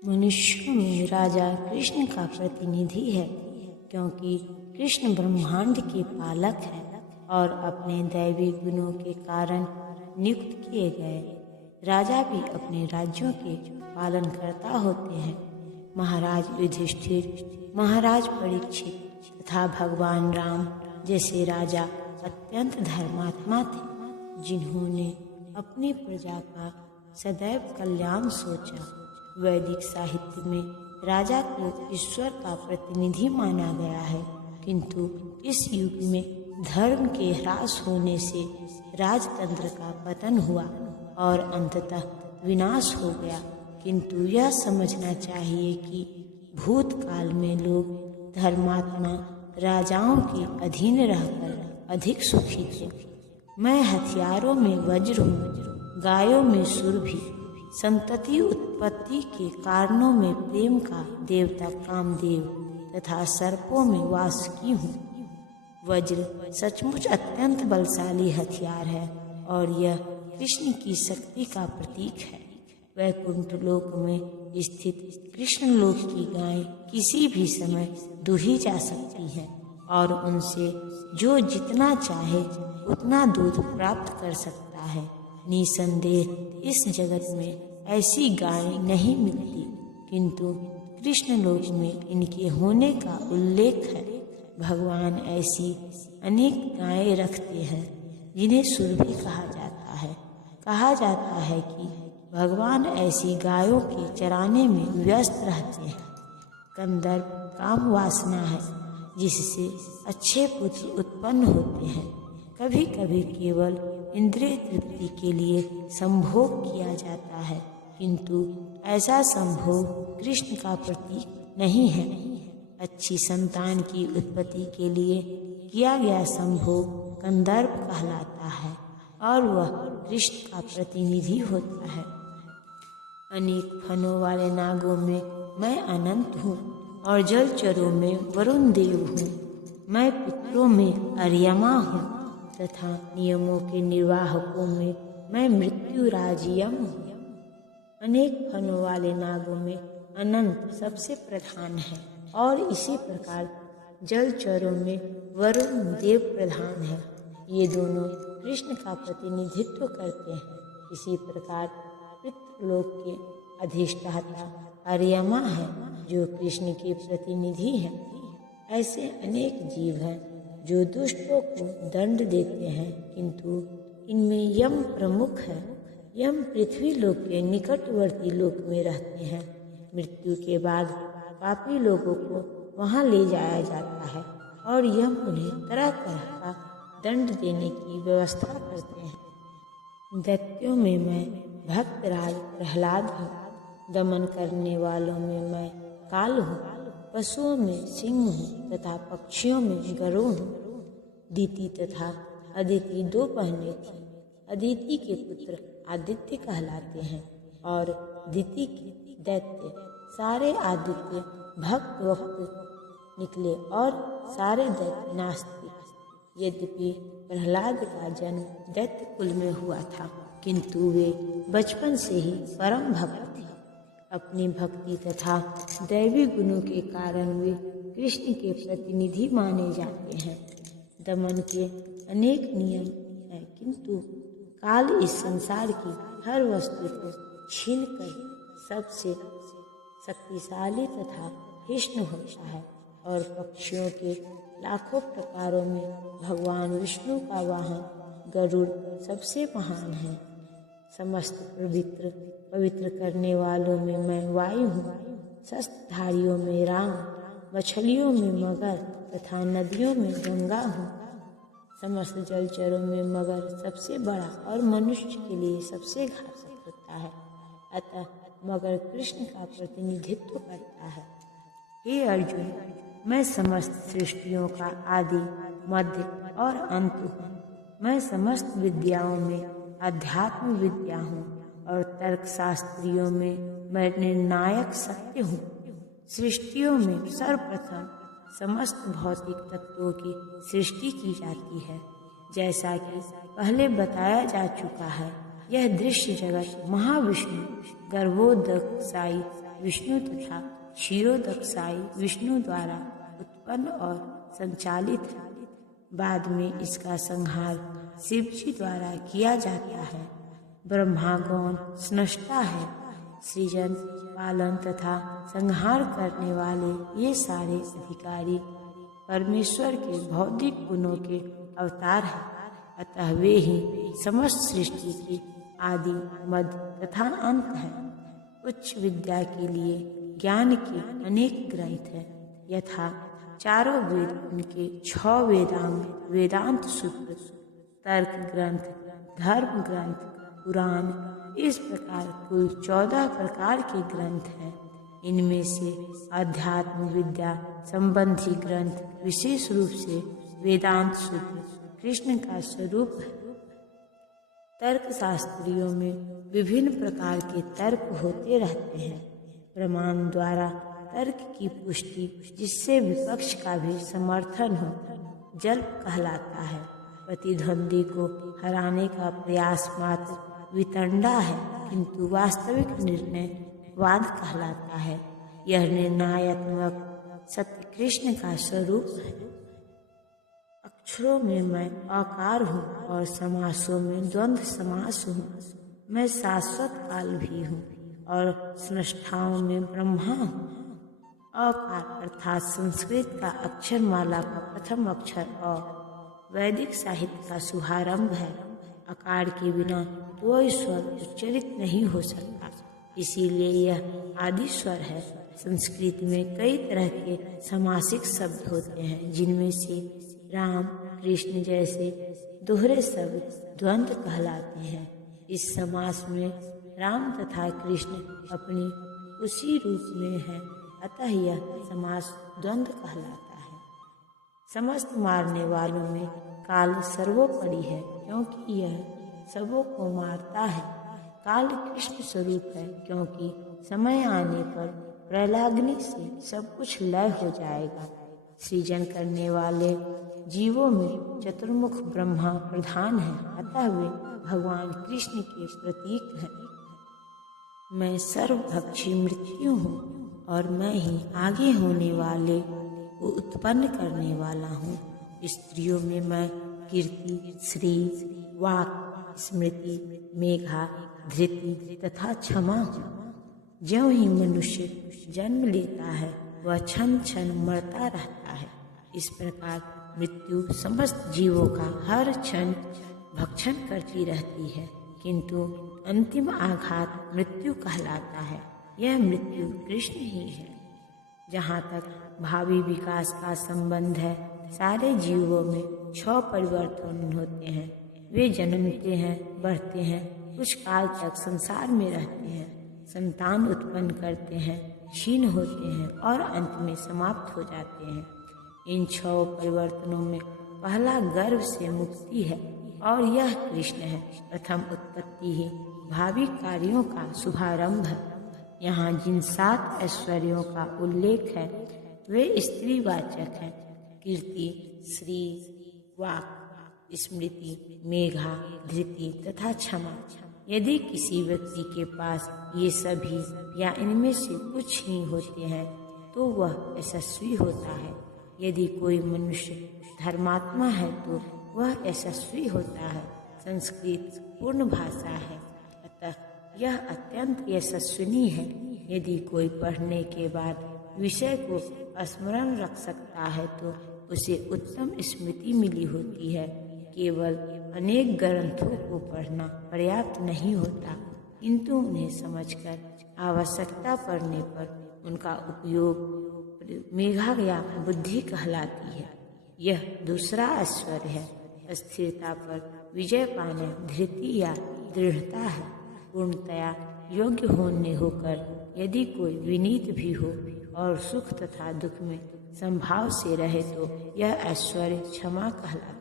मनुष्यों में राजा कृष्ण का प्रतिनिधि है, क्योंकि कृष्ण ब्रह्मांड के पालक है और अपने दैवी गुणों के कारण नियुक्त किए गए। राजा भी अपने राज्यों के पालनकर्ता होते हैं। महाराज युधिष्ठिर, महाराज परीक्षित तथा भगवान राम जैसे राजा अत्यंत धर्मात्मा थे, जिन्होंने अपनी प्रजा का सदैव कल्याण सोचा। वैदिक साहित्य में राजा को ईश्वर का प्रतिनिधि माना गया है, किंतु इस युग में धर्म के ह्रास होने से राजतंत्र का पतन हुआ और अंततः विनाश हो गया। किंतु यह समझना चाहिए कि भूतकाल में लोग धर्मात्मा राजाओं के अधीन रहकर अधिक सुखी थे। मैं हथियारों में वज्र हूँ, गायों में सुरभि, संतति उत्पत्ति के कारणों में प्रेम का देवता कामदेव तथा सर्पों में वासुकी हूँ। वज्र सचमुच अत्यंत बलशाली हथियार है और यह कृष्ण की शक्ति का प्रतीक है। वैकुंठ लोक में स्थित कृष्ण लोक की गायें किसी भी समय दूही जा सकती हैं और उनसे जो जितना चाहे उतना दूध प्राप्त कर सकता है। निसंदेह इस जगत में ऐसी गायें नहीं मिलती, किंतु कृष्ण लोक में इनके होने का उल्लेख है। भगवान ऐसी अनेक गायें रखते हैं जिन्हें सुरभि कहा जाता है। कहा जाता है कि भगवान ऐसी गायों के चराने में व्यस्त रहते हैं। कंदर्प काम वासना है, जिससे अच्छे पुत्र उत्पन्न होते हैं। कभी कभी केवल इंद्रिय तृप्ति के लिए संभोग किया जाता है, किंतु ऐसा संभोग कृष्ण का प्रतीक नहीं है। अच्छी संतान की उत्पत्ति के लिए किया गया संभोग कंदर्प कहलाता है और वह कृष्ण का प्रतिनिधि होता है। अनेक फनों वाले नागों में मैं अनंत हूँ और जलचरों में वरुण देव हूँ। मैं पितरों में अर्यमा हूँ तथा नियमों के निर्वाहकों में मैं मृत्युराज यम हूँ। अनेक फनों वाले नागों में अनंत सबसे प्रधान है और इसी प्रकार जलचरों में वरुण देव प्रधान है। ये दोनों कृष्ण का प्रतिनिधित्व करते हैं। इसी प्रकार पितृलोक के अधिष्ठाता अर्यमा है, जो कृष्ण के प्रतिनिधि हैं। ऐसे अनेक जीव हैं जो दुष्टों को दंड देते हैं, किंतु इनमें यम प्रमुख है। यम पृथ्वी लोक के निकटवर्ती लोक में रहते हैं। मृत्यु के बाद पापी लोगों को वहां ले जाया जाता है और यम उन्हें तरह तरह का दंड देने की व्यवस्था करते हैं। दैत्यों में मैं भक्तराज प्रहलाद हूँ। दमन करने वालों में मैं काल हूँ। पशुओं में सिंह हूँ तथा पक्षियों में गरुड़ हूँ। दीति तथा अदिति दो बहनें थीं। अदिति के पुत्र आदित्य कहलाते हैं और दिति के दैत्य। सारे आदित्य भक्त वक्त निकले और सारे दैत्य नास्तिक। यद्यपि प्रहलाद का जन्म दैत्य कुल में हुआ था, किंतु वे बचपन से ही परम भक्त थे। अपनी भक्ति तथा दैवी गुणों के कारण वे कृष्ण के प्रतिनिधि माने जाते हैं। दमन के अनेक नियम हैं, किंतु काल इस संसार की हर वस्तु को छीनकर सबसे शक्तिशाली तथा हिष्ण होता है और पक्षियों के लाखों प्रकारों में भगवान विष्णु का वाहन गरुड़ सबसे महान है। समस्त पवित्र करने वालों में मैं वायु हूँ। शस्त्रधारियों में राम, मछलियों में मगर तथा नदियों में गंगा हूँ। समस्त जलचरों में मगर सबसे बड़ा और मनुष्य के लिए सबसे घातक होता है। अतः मगर कृष्ण का प्रतिनिधित्व करता है। हे अर्जुन, मैं समस्त सृष्टियों का आदि, मध्य और अंत हूँ। मैं समस्त विद्याओं में अध्यात्म विद्या हूँ और तर्कशास्त्रियों में मैं निर्णायक सत्य हूँ। सृष्टियों में सर्वप्रथम समस्त भौतिक तत्वों की सृष्टि की जाती है। जैसा कि पहले बताया जा चुका है, यह दृश्य जगत महाविष्णु गर्भोदकसाई विष्णु तथा क्षीरोदकसाई विष्णु द्वारा उत्पन्न और संचालित है। बाद में इसका संहार शिव जी द्वारा किया जाता है। ब्रह्मा गौण स्रष्टा है। सृजन, पालन तथा संहार करने वाले ये सारे अधिकारी परमेश्वर के भौतिक गुणों के अवतार हैं। अतः वे ही समस्त सृष्टि के आदि, मध्य तथा अंत हैं। उच्च विद्या के लिए ज्ञान के अनेक ग्रंथ हैं, यथा चारों वेद, उनके 6 वेदांग, वेदांत सूत्र, तर्क ग्रंथ, धर्म ग्रंथ, पुराण, इस प्रकार कुल 14 प्रकार के ग्रंथ हैं। इनमें से अध्यात्म विद्या संबंधी ग्रंथ विशेष रूप से वेदांत सूत्र कृष्ण का स्वरूप है। तर्क शास्त्रियों में विभिन्न प्रकार के तर्क होते रहते हैं। प्रमाण द्वारा तर्क की पुष्टि, जिससे विपक्ष का भी समर्थन हो, जल्प कहलाता है। प्रतिद्वंदी को हराने का प्रयास मात्र वितंडा है, किंतु वास्तविक निर्णय वाद कहलाता है। यह निर्णयात्मक सत्य कृष्ण का स्वरूप है। अक्षरों में मैं आकार हूँ और समासों में द्वंद्व समास हूँ। मैं शाश्वत काल भी हूँ और स्रष्टाओं में ब्रह्मा हूँ। आकार अर्थात संस्कृत का अक्षरमाला का प्रथम अक्षर और वैदिक साहित्य का शुभारंभ है। आकार के बिना कोई स्वर उच्चरित नहीं हो सकता, इसीलिए यह आदि स्वर है। संस्कृत में कई तरह के समासिक शब्द होते हैं, जिनमें से राम, कृष्ण जैसे दोहरे शब्द द्वंद्व कहलाते हैं। इस समास में राम तथा कृष्ण अपनी उसी रूप में है, अतः यह समास द्वंद्व कहलाता है। समस्त मारने वालों में काल सर्वोपरि है, क्योंकि यह सबों को मारता है। काल कृष्ण स्वरूप है, क्योंकि समय आने पर प्रलयाग्नि से सब कुछ लय हो जाएगा। सृजन करने वाले जीवों में चतुर्मुख ब्रह्मा प्रधान है, अतः वे भगवान कृष्ण के प्रतीक हैं। मैं सर्वभक्षी मृत्यु हूँ और मैं ही आगे होने वाले को उत्पन्न करने वाला हूँ। स्त्रियों में मैं कीर्ति, श्री, वाक, स्मृति, मेघा, धृति तथा क्षमा हूँ। ज्यों ही मनुष्य जन्म लेता है, वह क्षण क्षण मरता रहता है। इस प्रकार मृत्यु समस्त जीवों का हर क्षण भक्षण करती रहती है, किंतु अंतिम आघात मृत्यु कहलाता है। यह मृत्यु कृष्ण ही है। जहाँ तक भावी विकास का संबंध है, सारे जीवों में 6 परिवर्तन होते हैं। वे जन्मते हैं, बढ़ते हैं, कुछ काल तक संसार में रहते हैं, संतान उत्पन्न करते हैं, क्षीण होते हैं और अंत में समाप्त हो जाते हैं। इन 6 परिवर्तनों में पहला गर्भ से मुक्ति है और यह कृष्ण है। प्रथम उत्पत्ति ही भावी कार्यों का शुभारंभ है। यहाँ जिन 7 ऐश्वर्यों का उल्लेख है, वे स्त्रीवाचक हैं। कीर्ति, श्री, वाक, स्मृति, मेघा, धृति तथा क्षमा। यदि किसी व्यक्ति के पास ये सभी या इनमें से कुछ ही होते हैं, तो वह यशस्वी होता है। यदि कोई मनुष्य धर्मात्मा है, तो वह यशस्वी होता है। संस्कृत पूर्ण भाषा है, अतः यह अत्यंत यशस्विनी है। यदि कोई पढ़ने के बाद विषय को स्मरण रख सकता है, तो उसे उत्तम स्मृति मिली होती है। केवल अनेक ग्रंथों को पढ़ना पर्याप्त नहीं होता, किंतु उन्हें समझकर आवश्यकता पड़ने पर उनका उपयोग मेघा या बुद्धि कहलाती है। यह दूसरा ऐश्वर्य है। स्थिरता पर विजय पाना धृति या दृढ़ता है। पूर्णतया योग्य होने होकर यदि कोई विनीत भी हो और सुख तथा दुख में संभाव से रहे, तो यह ऐश्वर्य क्षमा कहलाता है।